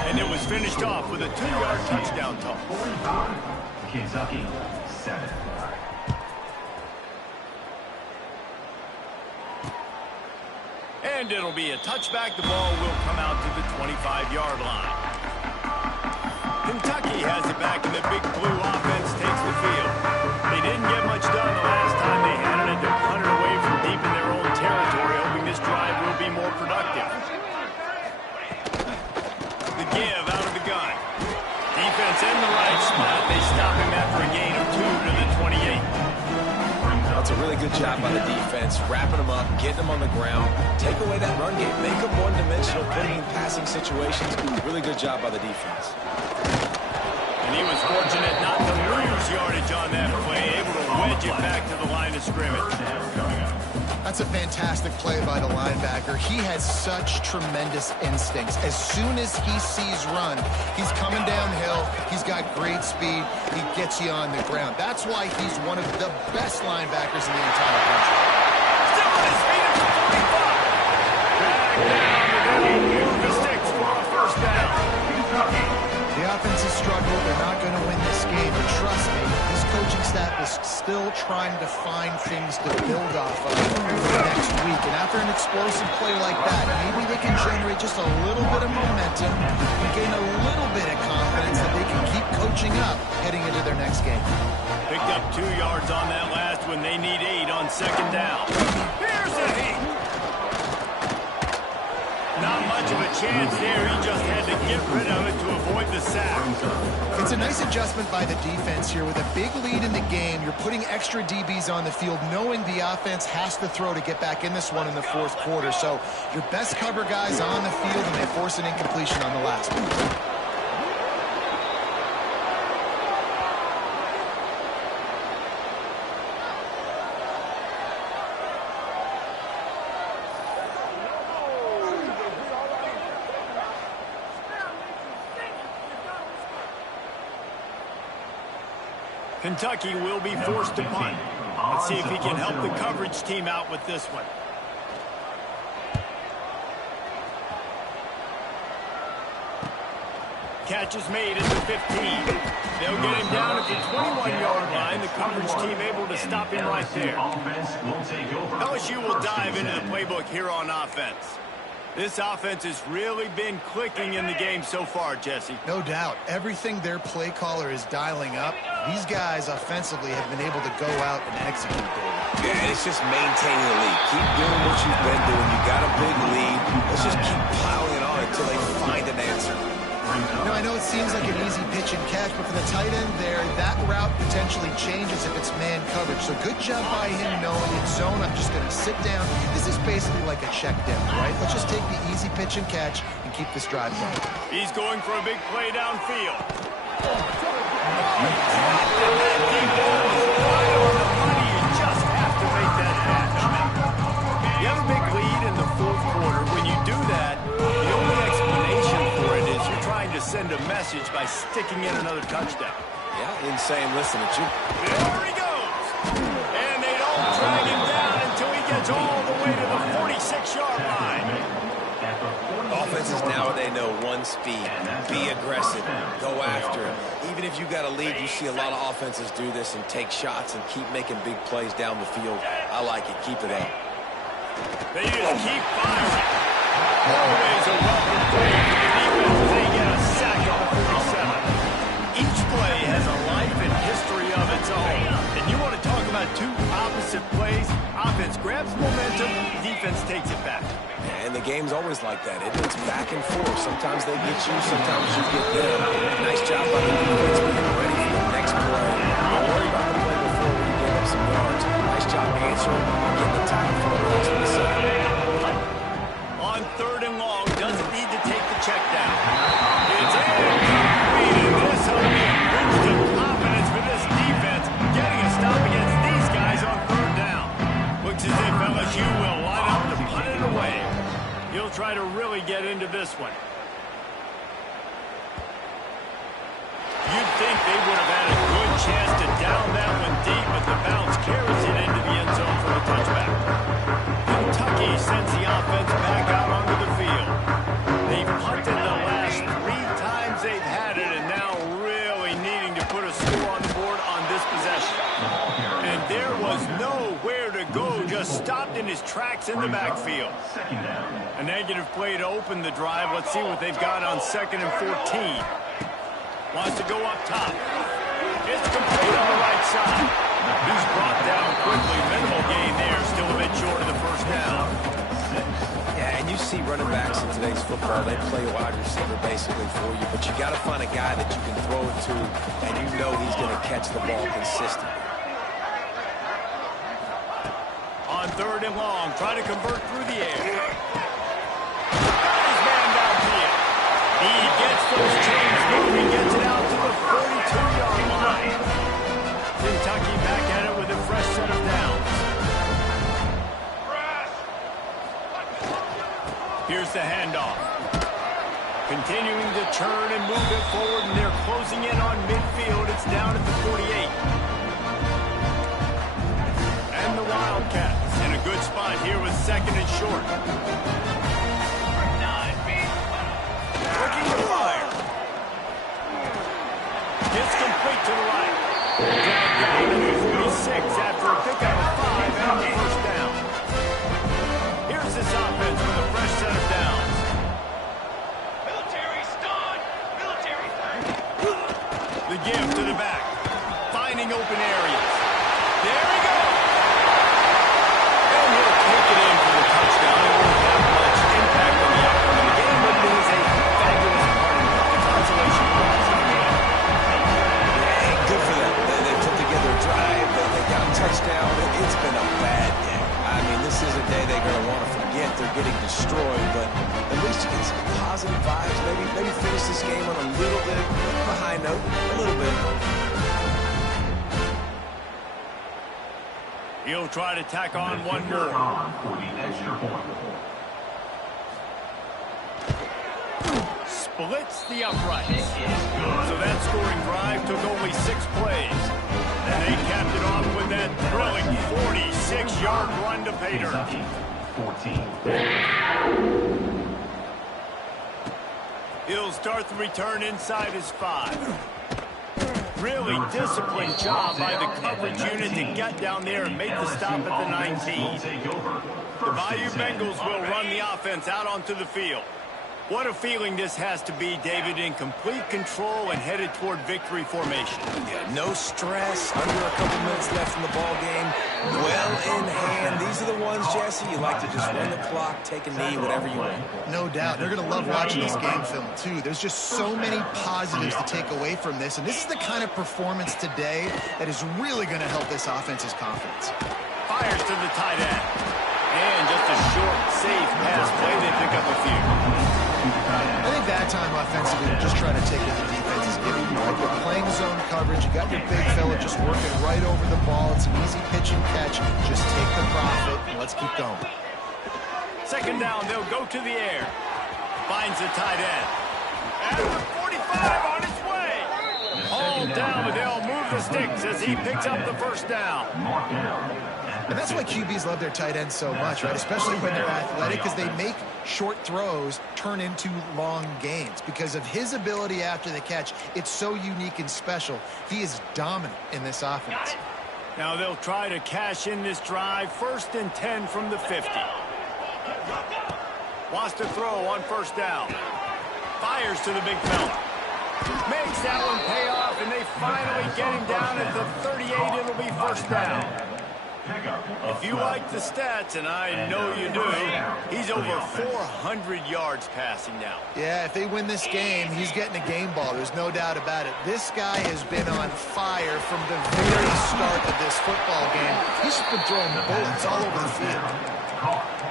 And it was finished off with a 2-yard touchdown toss. 45, Kentucky 7. And it'll be a touchback. The ball will come out to the 25-yard line. Kentucky has it back, and the big blue offense takes the field. They didn't get much done the last time they had it. They punted away from deep in their own territory, hoping this drive will be more productive. The give out of the gun. Defense in the right spot. They stop him after a gain of 2 to the 28. That's a really good job by the defense, wrapping them up, getting them on the ground, take away that run game, make them one-dimensional, putting in passing situations. Really good job by the defense. And he was fortunate not to lose yardage on that play, able to wedge it back to the line of scrimmage. That's a fantastic play by the linebacker. He has such tremendous instincts. As soon as he sees run, he's coming downhill. He's got great speed. He gets you on the ground. That's why he's one of the best linebackers in the entire country. Still on his feet at the 45. Back down. Move the sticks for a first down. The offense has struggled. They're not going to win this game. But trust me, this coaching staff is still trying to find things to build off of for next week. And after an explosive play like that, maybe they can generate just a little bit of momentum and gain a little bit of confidence that they can keep coaching up heading into their next game. Picked up 2 yards on that last one. They need 8 on second down. Here's a heat. Not much much of a chance there. He just had to get rid of it to avoid the sack. It's a nice adjustment by the defense here. With a big lead in the game, you're putting extra DBs on the field, knowing the offense has to throw to get back in this one in the fourth quarter. So your best cover guys on the field, and they force an incompletion on the last one. Kentucky will be forced to punt. Let's see if he can help the coverage team out with this one. Catch is made at the 15. They'll get him down at the 21-yard line. The coverage team able to stop him right there. LSU will dive into the playbook here on offense. This offense has really been clicking in the game so far, Jesse. No doubt. Everything their play caller is dialing up, these guys offensively have been able to go out and execute, David. Yeah, and it's just maintaining the lead. Keep doing what you've been doing. You got a big lead. Let's just keep piling it on until they find an answer. Now, I know it seems like an easy pitch and catch, but for the tight end there, that route potentially changes if it's man coverage. So good job by him knowing in zone, I'm just going to sit down. This is basically like a check down, right? Let's just take the easy pitch and catch and keep this drive going. He's going for a big play downfield. Just have to make that catch. You have a big lead in the fourth quarter. When you do that, the only explanation for it is you're trying to send a message by sticking in another touchdown. Yeah, insane. Listen at you. There he goes. And they don't drag him down until he gets all the way to the 46-yard line. Offenses now, they know one speed. Be aggressive. Go after it. Even if you got a lead, you see a lot of offenses do this and take shots and keep making big plays down the field. I like it. Keep it up. They just keep firing. Always a welcome play for the defense. They get a sack at the 47. Each play has a life and history of its own. And you want to talk about two opposite plays? Offense grabs momentum, defense takes it back. And the game's always like that. It's back and forth. Sometimes they get you, sometimes you get them. Nice job by the defense being ready for the next play. Don't worry about the play before when you get up some yards. Nice job answering and getting the tackle for the rest of the set. On third and long, doesn't need to take the check down. It's incomplete, and this will be a bridge to confidence for this defense, getting a stop against these guys on third down. Looks as if LSU will line up to punt it away. He'll try to really get into this one. You'd think they would have had a good chance to down that one deep, but the bounce carries it into the end zone for the touchback. Kentucky sends the offense back out onto the field. They've punted the last 3 times they've had it, and now really needing to put a score on the board on this possession. And there was nowhere to go, just stopped in his tracks in the backfield. A negative play to open the drive. Let's see what they've got on 2nd and 14. Wants to go up top. It's complete on the right side. He's brought down quickly. Minimal gain there. Still a bit short of the first down. Yeah, and you see running backs in today's football, they play wide receiver basically for you, but you got to find a guy that you can throw it to, and you know he's going to catch the ball consistently. On third and long, try to convert through the air. Got his man downfield. He gets those chains moving, gets it out to the 42-yard line. Kentucky back at it with a fresh set of downs. Here's the handoff. Continuing to turn and move it forward, and they're closing in on midfield. It's down at the 48. And the Wildcats in a good spot here with 2nd and short. Looking to fire. Gets complete to the right. Dragged down to the 46 after a pickup of 5 and the first down. Here's this offense with a fresh set of downs. Military stun! Military third! The give to the back. Finding open areas. There he goes! And he'll take it in for the touchdown. It won't have much impact on the outcome of the game, touchdown. It's been a bad day. I mean, this is a day they're going to want to forget. They're getting destroyed, but at least you get some positive vibes. Maybe finish this game on a little bit of a high note, a little bit. He'll try to tack on one more. For the extra point. Splits the uprights. So that scoring drive took only 6 plays. And they capped it off with that thrilling 46-yard run to pay dirt. 14. He'll start the return inside his 5. Really disciplined job by the coverage unit to get down there and make the stop at the 19. The Bayou Bengals will run the offense out onto the field. What a feeling this has to be, David, in complete control and headed toward victory formation. Yeah, no stress, under a couple minutes left in the ball game, well in hand. These are the ones, Jesse, you like to just run the clock, take a knee, whatever you want. No doubt. They're going to love watching this game film, too. There's just so many positives to take away from this, and this is the kind of performance today that is really going to help this offense's confidence. Fires to the tight end. And just a short, safe pass play. They pick up a few. I think that time offensively, we're just trying to take what the defense is giving you. Like you're playing zone coverage, you got your big fella just working right over the ball. It's an easy pitch and catch. Just take the profit and let's keep going. Second down, they'll go to the air. Finds the tight end. And the 45 on its way. All down, but they'll move the sticks as he picks up the first down. And that's why QBs love their tight ends so much, right? Especially when they're athletic, because they make short throws turn into long gains. Because of his ability after the catch, it's so unique and special. He is dominant in this offense. Now they'll try to cash in this drive. 1st and 10 from the 50. Wants to throw on first down. Fires to the big fella. Makes that one pay off, and they finally get him down at the 38. It'll be first down. If you like the stats, and I know you do, he's over 400 yards passing now. Yeah, if they win this game, he's getting a game ball. There's no doubt about it. This guy has been on fire from the very start of this football game. He's just been throwing bullets all over the field.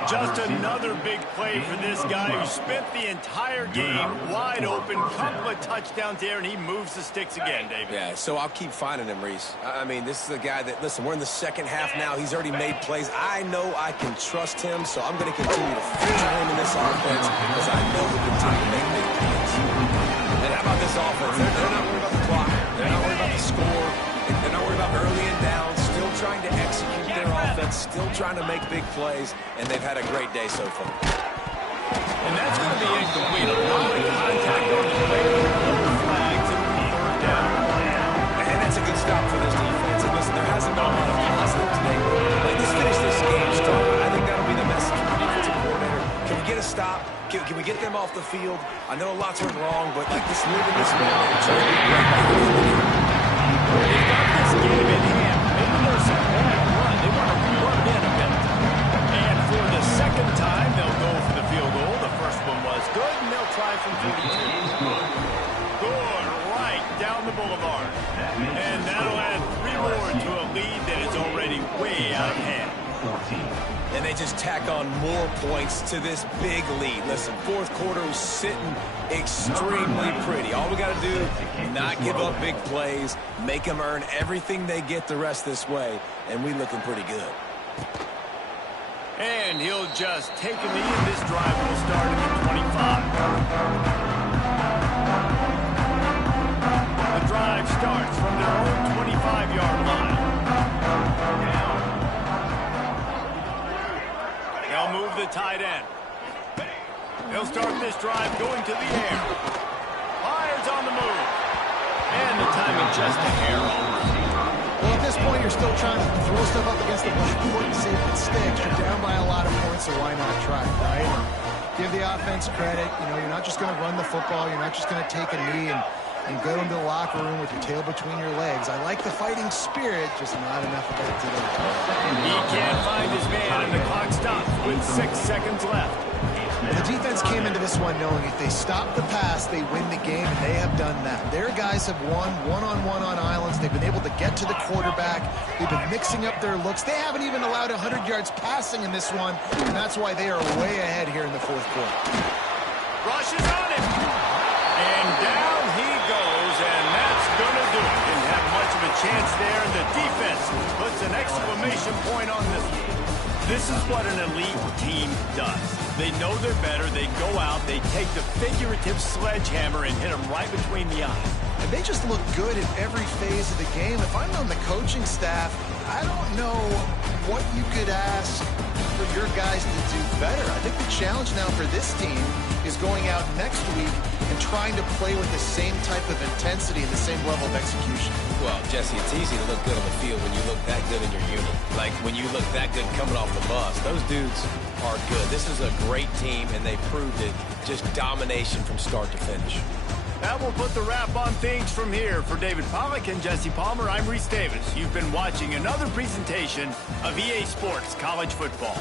Just another big play for this guy who spent the entire game wide open, couple of touchdowns there, and he moves the sticks again, David. Yeah, so I'll keep finding him, Reese. I mean, this is a guy that, listen, we're in the second half now. He's already made plays. I know I can trust him, so I'm going to continue to feature him in this offense because I know he'll continue to make big plays. And how about this offense? They're not worried about the clock. They're not worried about the score. They're not worried about early and down. Still trying to execute their offense. Still trying to make big plays. And they've had a great day so far. And that's going to be incomplete. A lot of contact on the play. No flags and third down. And that's a good stop for this defense. And listen, there hasn't been a lot of positive today. Let's finish this game strong. I think that'll be the message from the defensive coordinator. Can we get a stop? Can we get them off the field? I know lots went wrong, but like this live in this moment and try to be great by the end of the year. They've got this game in hand. Maybe there's some bad run. They want to run it in a bit. And for the second time, they'll go for the field goal. The first one was good, and they'll try from 42. Good, right down the boulevard. And that'll add 3 more to a lead that is already way out of hand. 14. And they just tack on more points to this big lead. Listen, fourth quarter was sitting extremely pretty. All we got to do, not give up big plays, make them earn everything they get the rest this way, and we looking pretty good. And he'll just take a knee, and this drive will start at the 25. The drive starts from their own 25-yard line. They'll move the tight end. They'll start this drive going to the air. Fires on the move. And the timing just a hair over. Well, at this point, you're still trying to throw stuff up against the blackboard and see if it sticks. You're down by a lot of points, so why not try, right? And give the offense credit. You know, you're not just going to run the football. You're not just going to take a knee and go into the locker room with your tail between your legs. I like the fighting spirit, just not enough of that today. He can't find his man, and the clock stops with 6 seconds left. Well, the defense came into this one knowing if they stop the pass, they win the game, and they have done that. Their guys have won one-on-one on islands. They've been able to get to the quarterback. They've been mixing up their looks. They haven't even allowed 100 yards passing in this one, and that's why they are way ahead here in the fourth quarter. Rush is on him. And down he goes, and that's going to do it. Didn't have much of a chance there, and the defense puts an exclamation point on this one. This is what an elite team does. They know they're better. They go out. They take the figurative sledgehammer and hit them right between the eyes. And they just look good in every phase of the game. If I'm on the coaching staff, I don't know what you could ask for your guys to do better. I think the challenge now for this team is going out next week and trying to play with the same type of intensity and the same level of execution. Well, Jesse, it's easy to look good on the field when you look that good in your unit. Like when you look that good coming off the bus. Those dudes are good. This is a great team, and they proved it. Just domination from start to finish. That will put the wrap on things from here. For David Pollack and Jesse Palmer, I'm Reese Davis. You've been watching another presentation of EA Sports College Football.